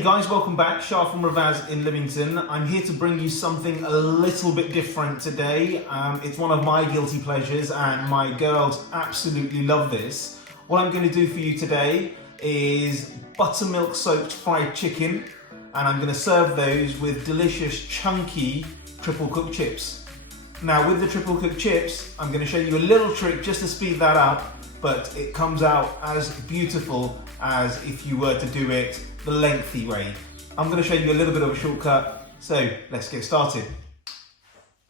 Hey guys, welcome back. Shah from Rivaaz in Lymington. I'm here to bring you something a little bit different today. It's one of my guilty pleasures and my girls absolutely love this. What I'm going to do for you today is buttermilk soaked fried chicken, and I'm going to serve those with delicious chunky triple cooked chips. Now with the triple cooked chips, I'm going to show you a little trick just to speed that up, but it comes out as beautiful as if you were to do it the lengthy way. I'm going to show you a little bit of a shortcut, so let's get started.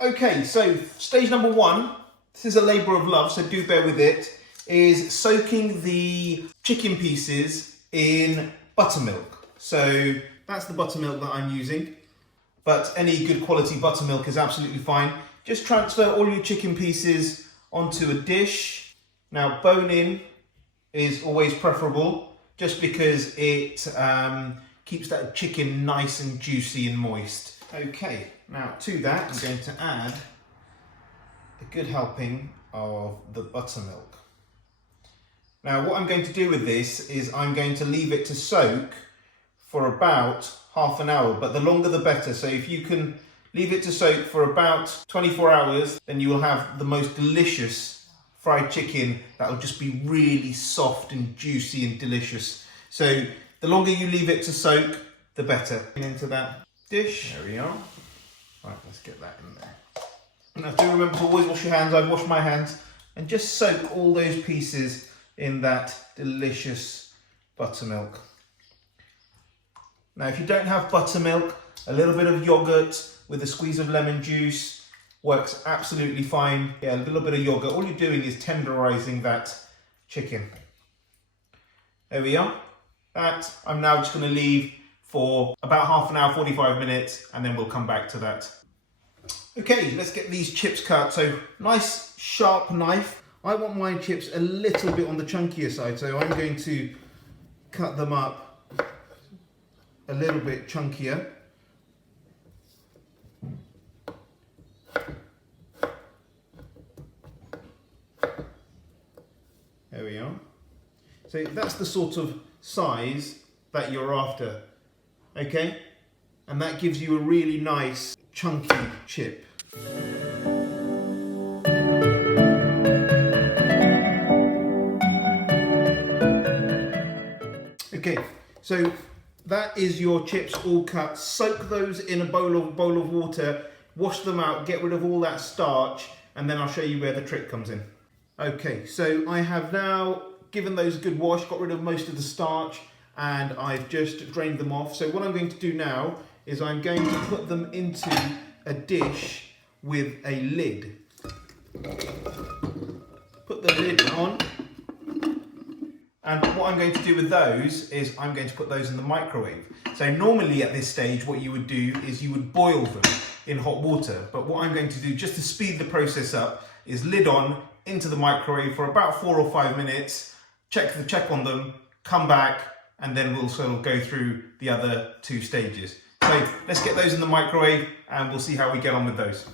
Okay, so stage number one, this is a labour of love, so do bear with it, is soaking the chicken pieces in buttermilk. So that's the buttermilk that I'm using, but any good quality buttermilk is absolutely fine. Just transfer all your chicken pieces onto a dish. Now bone in is always preferable, just because it keeps that chicken nice and juicy and moist. Okay, now to that I'm going to add a good helping of the buttermilk. Now what I'm going to do with this is I'm going to leave it to soak for about half an hour, but the longer the better. So if you can leave it to soak for about 24 hours, then you will have the most delicious fried chicken that will just be really soft and juicy and delicious. So the longer you leave it to soak, the better. Into that dish. There we are. Right, let's get that in there. Now do remember to always wash your hands. I've washed my hands. And just soak all those pieces in that delicious buttermilk. Now if you don't have buttermilk, a little bit of yogurt with a squeeze of lemon juice works absolutely fine. Yeah, a little bit of yogurt. All you're doing is tenderizing that chicken. There we are. That I'm now just going to leave for about half an hour, 45 minutes, and then we'll come back to that. Okay, let's get these chips cut. So nice sharp knife. I want my chips a little bit on the chunkier side, so I'm going to cut them up a little bit chunkier. There we are. So that's the sort of size that you're after, okay? And that gives you a really nice chunky chip. Okay, so that is your chips all cut. Soak those in a bowl of water, wash them out, get rid of all that starch, and then I'll show you where the trick comes in. Okay, so I have now given those a good wash, got rid of most of the starch, and I've just drained them off. So what I'm going to do now is I'm going to put them into a dish with a lid. Put the lid on, and what I'm going to do with those is I'm going to put those in the microwave. So normally at this stage what you would do is you would boil them in hot water, but what I'm going to do just to speed the process up is lid on, into the microwave for about 4 or 5 minutes, check on them, come back, and then we'll sort of go through the other 2 stages. So let's get those in the microwave and we'll see how we get on with those.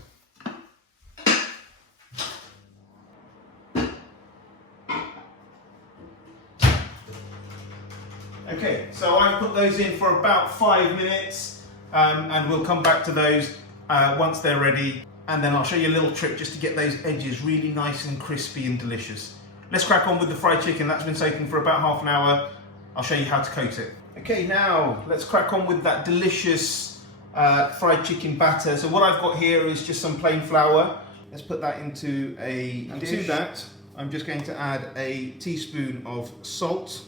Okay, so I've put those in for about 5 minutes and we'll come back to those once they're ready. And then I'll show you a little trick just to get those edges really nice and crispy and delicious. Let's crack on with the fried chicken. That's been soaking for about half an hour. I'll show you how to coat it. Okay, now let's crack on with that delicious fried chicken batter. So what I've got here is just some plain flour. Let's put that into a dish. And to that, I'm just going to add a teaspoon of salt.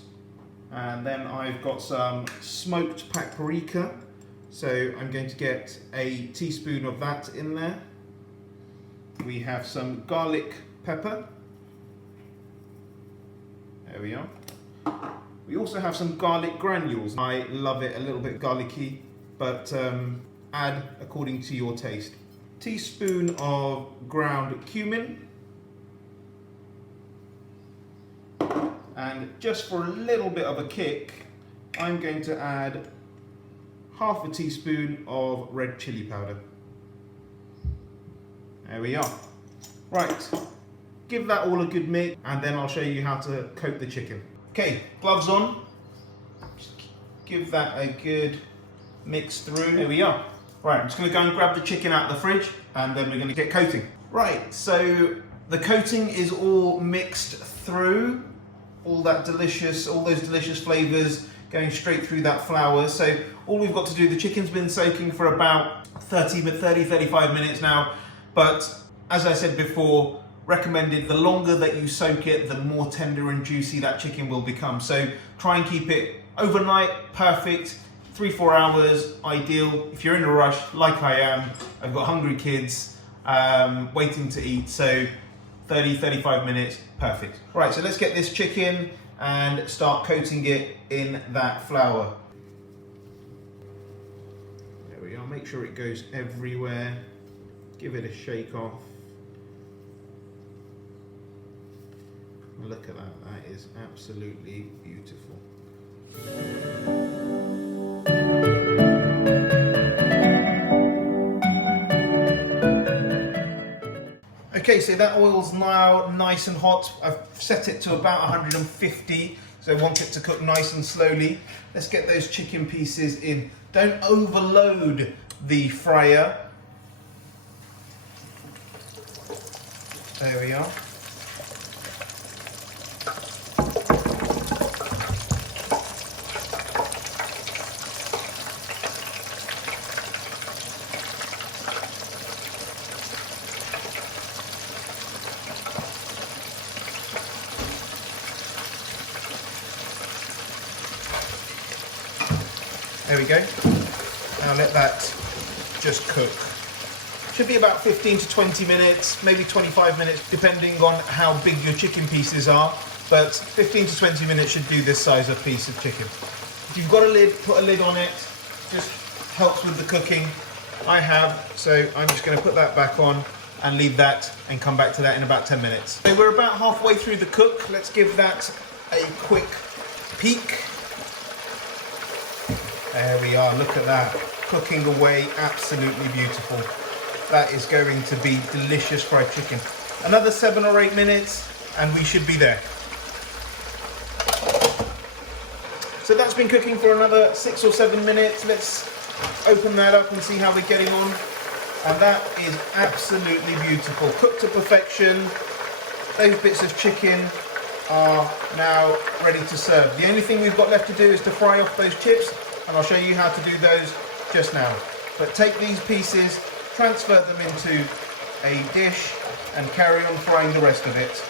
And then I've got some smoked paprika. So I'm going to get a teaspoon of that in there. We have some garlic pepper. There we are. We also have some garlic granules. I love it a little bit garlicky, but add according to your taste. Teaspoon of ground cumin. And just for a little bit of a kick, I'm going to add half a teaspoon of red chili powder. There we are. Right, give that all a good mix and then I'll show you how to coat the chicken. Okay, gloves on. give that a good mix through. There we are. Right, I'm just going to go and grab the chicken out of the fridge and then we're going to get coating. Right, so the coating is all mixed through, all those delicious flavours going straight through that flour. So all we've got to do, the chicken's been soaking for about 35 minutes now, but as I said before, recommended the longer that you soak it, the more tender and juicy that chicken will become. So try and keep it overnight, perfect. 3-4 hours, ideal. If you're in a rush, like I am, I've got hungry kids waiting to eat, so 30-35 minutes, perfect. Right, so let's get this chicken and start coating it in that flour. There we are, make sure it goes everywhere. Give it a shake off. Look at that, that is absolutely beautiful. Okay, so that oil's now nice and hot. I've set it to about 150, so I want it to cook nice and slowly. Let's get those chicken pieces in. Don't overload the fryer. There we are. There we go. Now let that just cook. Should be about 15 to 20 minutes, maybe 25 minutes, depending on how big your chicken pieces are. But 15 to 20 minutes should do this size of piece of chicken. If you've got a lid, put a lid on it. Just helps with the cooking. I have, so I'm just going to put that back on and leave that and come back to that in about 10 minutes. So we're about halfway through the cook. Let's give that a quick peek. There we are, look at that, cooking away, absolutely beautiful. That is going to be delicious fried chicken. Another 7 or 8 minutes and we should be there. So that's been cooking for another 6 or 7 minutes. Let's open that up and see how we're getting on. And that is absolutely beautiful, cooked to perfection. Those bits of chicken are now ready to serve. The only thing we've got left to do is to fry off those chips, and I'll show you how to do those just now. But take these pieces, transfer them into a dish and carry on frying the rest of it.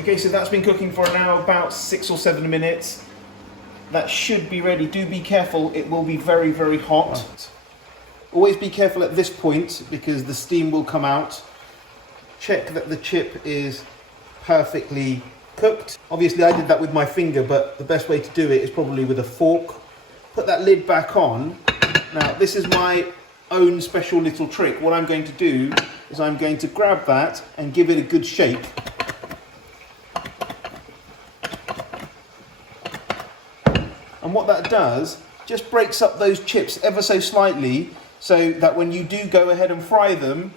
Okay, so that's been cooking for now about 6 or 7 minutes. That should be ready. Do be careful, it will be very, very hot. Always be careful at this point because the steam will come out. Check that the chip is perfectly cooked. Obviously I did that with my finger, but the best way to do it is probably with a fork. Put that lid back on. Now this is my own special little trick. What I'm going to do is I'm going to grab that and give it a good shake. And what that does, just breaks up those chips ever so slightly so that when you do go ahead and fry them,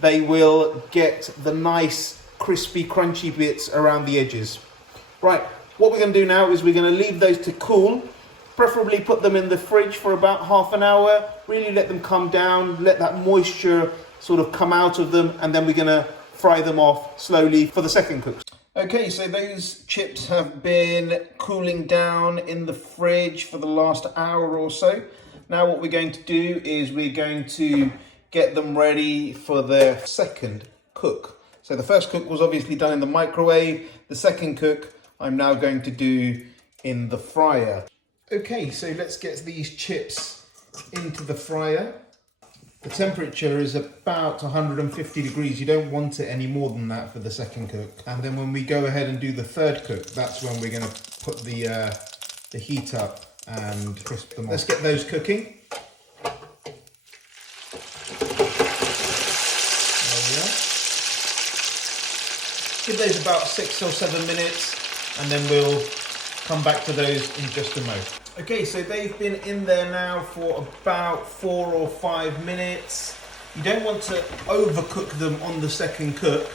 they will get the nice crispy crunchy bits around the edges. Right, what we're going to do now is we're going to leave those to cool. Preferably put them in the fridge for about half an hour, really let them come down, let that moisture sort of come out of them, and then we're going to fry them off slowly for the second cook. Okay, so those chips have been cooling down in the fridge for the last hour or so. Now what we're going to do is we're going to get them ready for the second cook. So the first cook was obviously done in the microwave. The second cook I'm now going to do in the fryer. Okay, so let's get these chips into the fryer. The temperature is about 150 degrees. You don't want it any more than that for the second cook. And then when we go ahead and do the third cook, that's when we're going to put the heat up and crisp them off. Let's get those cooking. There we are. Give those about 6 or 7 minutes and then we'll come back to those in just a moment. Okay, so they've been in there now for about 4 or 5 minutes. You don't want to overcook them on the second cook.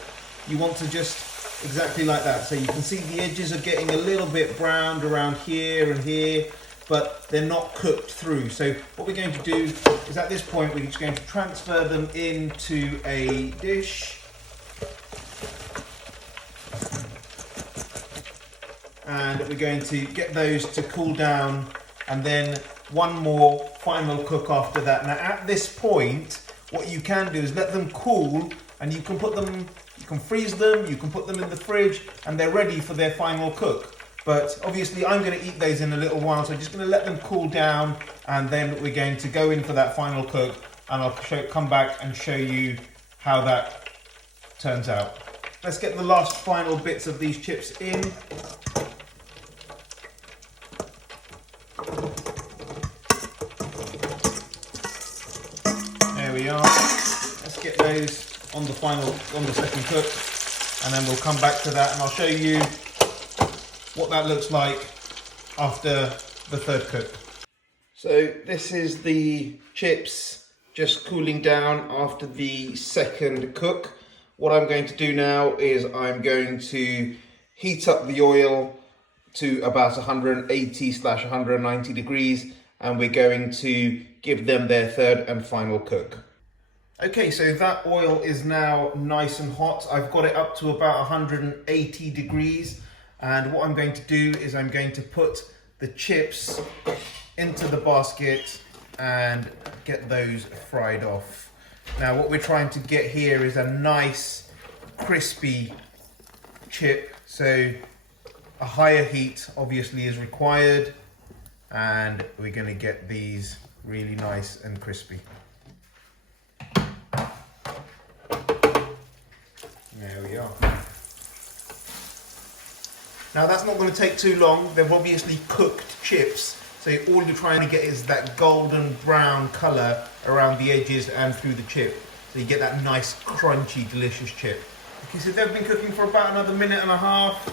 You want to just exactly like that. So you can see the edges are getting a little bit browned around here and here. but they're not cooked through. So what we're going to do is at this point, we're just going to transfer them into a dish. And we're going to get those to cool down, and then one more final cook after that. Now at this point, what you can do is let them cool, and you can put them, you can freeze them, you can put them in the fridge, and they're ready for their final cook. But obviously I'm going to eat those in a little while, so I'm just going to let them cool down, and then we're going to go in for that final cook, and I'll come back and show you how that turns out. Let's get the last final bits of these chips in. There we are. Let's get those on the second cook, and then we'll come back to that, and I'll show you what that looks like after the third cook. So this is the chips just cooling down after the second cook. What I'm going to do now is I'm going to heat up the oil to about 180/190 degrees, and we're going to give them their third and final cook. Okay, so that oil is now nice and hot. I've got it up to about 180 degrees. And what I'm going to do is I'm going to put the chips into the basket and get those fried off. Now what we're trying to get here is a nice crispy chip. So a higher heat obviously is required, and we're going to get these really nice and crispy. There we are. Now that's not going to take too long. They've obviously cooked chips, so all you're trying to get is that golden brown colour around the edges and through the chip. So you get that nice, crunchy, delicious chip. Okay, so they've been cooking for about another minute and a half.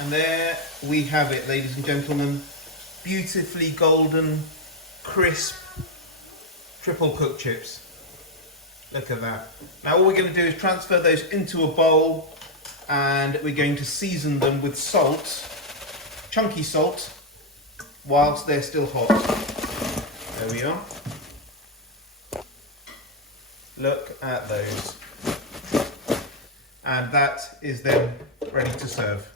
And there we have it, ladies and gentlemen. Beautifully golden, crisp, triple cooked chips. Look at that. Now all we're going to do is transfer those into a bowl, and we're going to season them with salt, chunky salt, whilst they're still hot. There we are. Look at those. And that is then ready to serve.